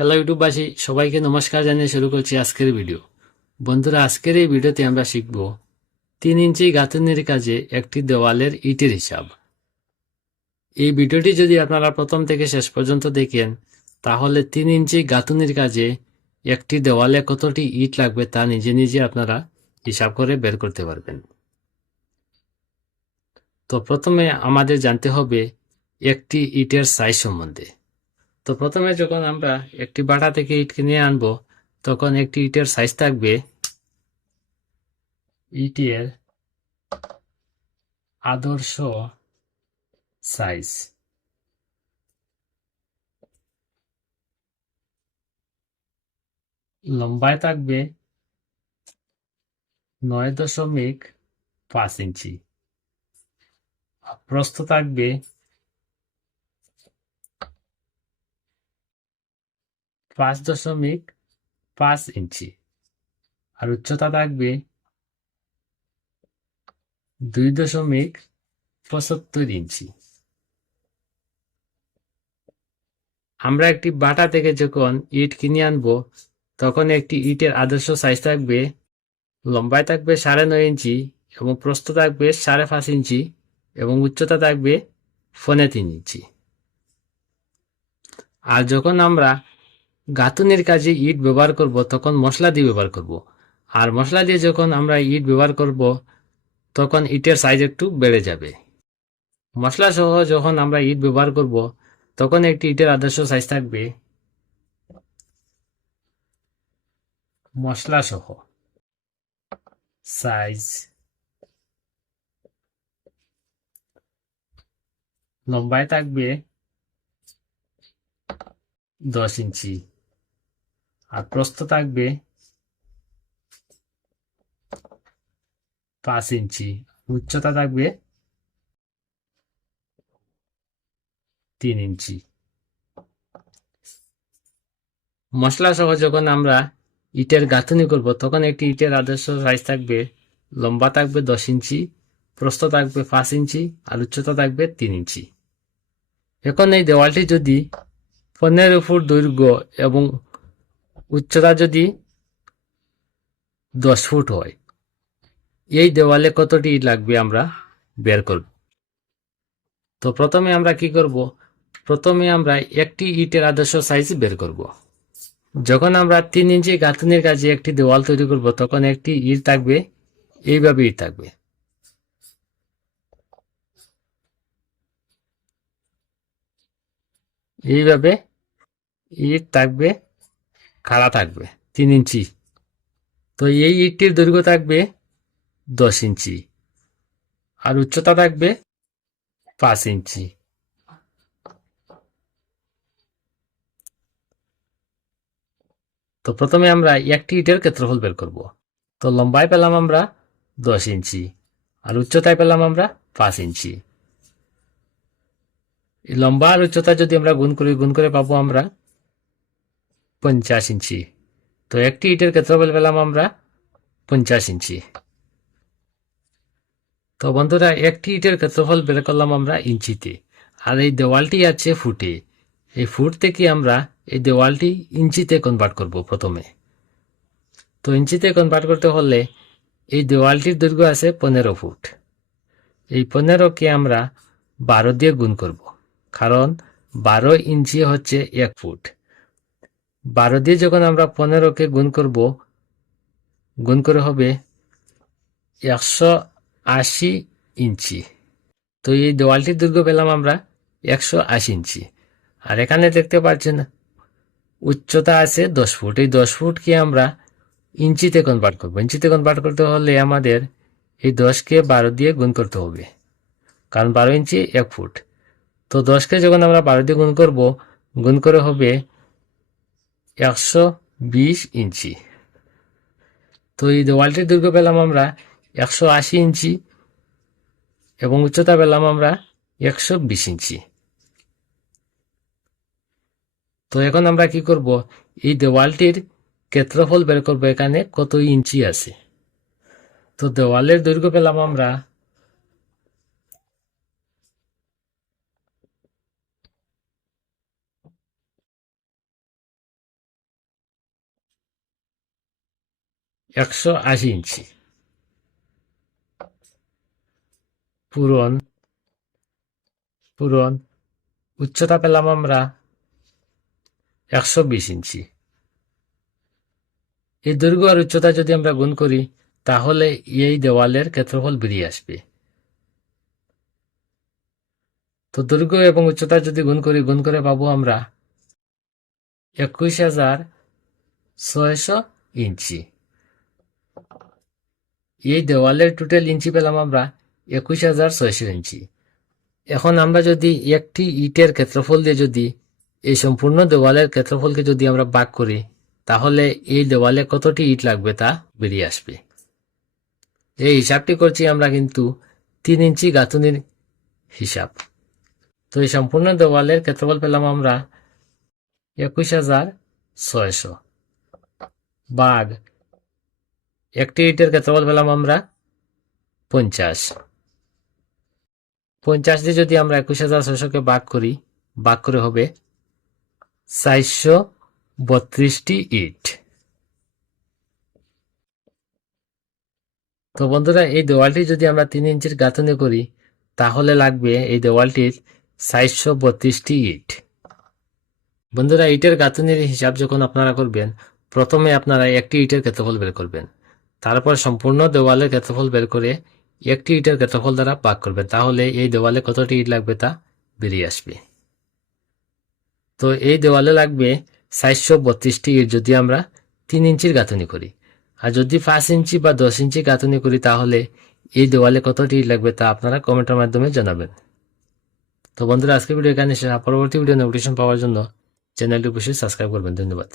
Hello ইউটিউববাসী সবাইকে নমস্কার জানিয়ে শুরু করছি আজকের ভিডিও বন্ধুরা, আজকের এই ভিডিওতে আমরা শিখব তিন ইঞ্চি গাঁথুনির কাজে একটি দেওয়ালের ইটের হিসাব। এই ভিডিওটি যদি আপনারা প্রথম থেকে শেষ পর্যন্ত দেখেন, তাহলে তিন ইঞ্চি গাঁথুনির কাজে একটি দেওয়ালে কতটি ইট লাগবে তা নিজে নিজে আপনারা হিসাব করে বের করতে পারবেন। তো প্রথমে আমাদের জানতে হবে একটি ইটের সাইজ সম্বন্ধে। তো প্রথমে যখন আমরা একটি বাটা থেকে ইট কিনে আনব, তখন একটি ইটের সাইজ থাকবে ইটের আদর্শ সাইজ লম্বায় থাকবে নয় দশমিক পাঁচ ইঞ্চি। প্রস্থ থাকবে পাঁচ দশমিক পাঁচ ইঞ্চি। আর উচ্চতা থাকবে দুই দশমিক পঁচাত্তর ইঞ্চি। আমরা একটি বাটা থেকে যখন ইট কিনে আনব, তখন একটি ইটের আদর্শ সাইজ থাকবে, লম্বায় থাকবে সাড়ে নয় ইঞ্চি এবং প্রস্থ থাকবে সাড়ে পাঁচ ইঞ্চি এবং উচ্চতা থাকবে ফোনে তিন ইঞ্চি। আর যখন আমরা গাঁথুনির কাজে ইট ব্যবহার করব, তখন মশলা দিয়ে ব্যবহার করব। আর মশলা দিয়ে যখন আমরা ইট ব্যবহার করব, তখন ইটের সাইজ একটু বেড়ে যাবে। মশলা সহ যখন আমরা ইট ব্যবহার করব, তখন একটি ইটের আদর্শ সাইজ থাকবে মশলা সহ। সাইজ লম্বায় থাকবে দশ ইঞ্চি। আর প্রস্থ থাকবে পাঁচ ইঞ্চি, উচ্চতা থাকবে তিন ইঞ্চি। মশলা সহ যখন আমরা ইটের গাঁথনি করব, তখন একটি ইটের আদর্শ সাইজ থাকবে, লম্বা থাকবে দশ ইঞ্চি, প্রস্থ থাকবে পাঁচ ইঞ্চি আর উচ্চতা থাকবে তিন ইঞ্চি। এখন এই দেওয়ালটি যদি পনেরো ফুট দৈর্ঘ্য এবং উচ্চতা যদি দশ ফুট হয়, এই দেওয়ালে কতটি ইট লাগবে আমরা বের করব? তো প্রথমে আমরা কি করব? প্রথমে আমরা একটি ইটের আদর্শ সাইজ বের করব। যখন আমরা তিন ইঞ্চি গাঁথনির কাজে একটি দেওয়াল তৈরি করব, তখন একটি ইট থাকবে, এইভাবে ইট থাকবে। এইভাবে ইট থাকবে খাড়া থাকবে, তিন ইঞ্চি। তো এই ইটটির দৈর্ঘ্য থাকবে দশ ইঞ্চি আর উচ্চতা থাকবে পাঁচ ইঞ্চি। তো প্রথমে আমরা একটি ইটের ক্ষেত্রফল বের করব। তো লম্বায় পেলাম আমরা দশ ইঞ্চি আর উচ্চতায় পেলাম আমরা পাঁচ ইঞ্চি। লম্বা আর উচ্চতা যদি আমরা গুণ করি, গুণ করে পাবো আমরা পঞ্চাশ ইঞ্চি। তো একটি ইটের ক্ষেত্রফল পেলাম আমরা পঞ্চাশ ইঞ্চি। তো বন্ধুরা, একটি ইটের ক্ষেত্রফল বের করলাম আমরা ইঞ্চিতে। আর এই দেওয়ালটি আছে ফুটে। এই ফুট থেকে আমরা এই দেওয়ালটি ইঞ্চিতে কনভার্ট করব প্রথমে। তো ইঞ্চিতে কনভার্ট করতে হলে এই দেওয়ালটির দৈর্ঘ্য আছে পনেরো ফুট। এই পনেরোকে আমরা বারো দিয়ে গুণ করব। কারণ বারো ইঞ্চি হচ্ছে এক ফুট। বারো দিয়ে যখন আমরা পনেরোকে গুণ করব, গুণ করে হবে একশো আশি ইঞ্চি। তো এই দেওয়ালটির দৈর্ঘ্য পেলাম আমরা একশো আশি ইঞ্চি। আর এখানে দেখতে পাচ্ছেন, উচ্চতা আছে দশ ফুট। এই দশ ফুটকে আমরা ইঞ্চিতে কনভার্ট করব। ইঞ্চিতে কনভার্ট করতে হলে আমাদের এই দশকে বারো দিয়ে গুণ করতে হবে। কারণ বারো ইঞ্চি এক ফুট। তো দশকে যখন আমরা বারো দিয়ে গুণ করব, গুণ করে হবে একশো বিশ ইঞ্চি। তো এই দেওয়ালটির দৈর্ঘ্য পেলাম আমরা একশো আশি ইঞ্চি এবং উচ্চতা পেলাম আমরা একশো বিশ ইঞ্চি। তো এখন আমরা কি করব? এই দেওয়ালটির ক্ষেত্রফল বের করব এখানে কত ইঞ্চি আছে। তো দেওয়ালের দৈর্ঘ্য পেলাম আমরা একশো আশি ইঞ্চি। পূরণ পূরণ, উচ্চতা পেলাম আমরা একশো বিশ ইঞ্চি। এই দৈর্ঘ্য আর উচ্চতা যদি আমরা গুণ করি, তাহলে এই দেওয়ালের ক্ষেত্রফল বেরিয়ে আসবে। তো দৈর্ঘ্য এবং উচ্চতা যদি গুণ করি, গুণ করে পাবো আমরা একুশ হাজার ছয়শো ইঞ্চি। এই দেওয়ালের টোটাল ইঞ্চি পেলাম আমরা একুশ হাজার ছয়শো ইঞ্চি এখন আমরা যদি একটি ইটের ক্ষেত্রফল দিয়ে যদি এই সম্পূর্ণ দেওয়ালের ক্ষেত্রফলকে যদি আমরা ভাগ করি, তাহলে এই দেওয়ালে কতটি ইট লাগবে তা বেরিয়ে আসবে। এই হিসাবটি করছি আমরা কিন্তু তিন ইঞ্চি গাঁথুনির হিসাব। তো এই সম্পূর্ণ দেওয়ালের ক্ষেত্রফল পেলাম আমরা একুশ হাজার ছয়শো। বাঘ একটি ইটের ক্ষেত্রফল পেলাম আমরা? পঞ্চাশ। পঞ্চাশ দিয়ে যদি আমরা একুশ হাজার ছয়শকে ভাগ করি, ভাগ করে হবে চারশো বত্রিশটি ইট। তো বন্ধুরা, এই দেওয়ালটি যদি আমরা তিন ইঞ্চির গাঁথনি করি, তাহলে লাগবে এই দেওয়ালটির চারশো বত্রিশটি ইট। বন্ধুরা, ইটের গাঁথনির হিসাব যখন আপনারা করবেন, প্রথমে আপনারা একটি ইটের ক্ষেত্রফল বের করবেন। তারপর সম্পূর্ণ দেওয়ালের ক্ষেত্রফল বের করে একটি ইটের ক্ষেত্রফল দ্বারা ভাগ করবেন তাহলে এই দেওয়ালে কতটি ইট লাগবে তা বেরিয়ে আসবে। তো এই দেওয়ালে লাগবে চারশো বত্রিশটি ইট যদি আমরা তিন ইঞ্চির গাঁথনি করি। আর যদি পাঁচ ইঞ্চি বা দশ ইঞ্চি গাঁথনি করি, তাহলে এই দেওয়ালে কতটি ইট লাগবে তা আপনারা কমেন্টের মাধ্যমে জানাবেন। তো বন্ধুরা, আজকের ভিডিও এখানে পরবর্তী ভিডিও নোটিফিকেশন পাওয়ার জন্য চ্যানেলটি অবশ্যই সাবস্ক্রাইব করবেন। ধন্যবাদ।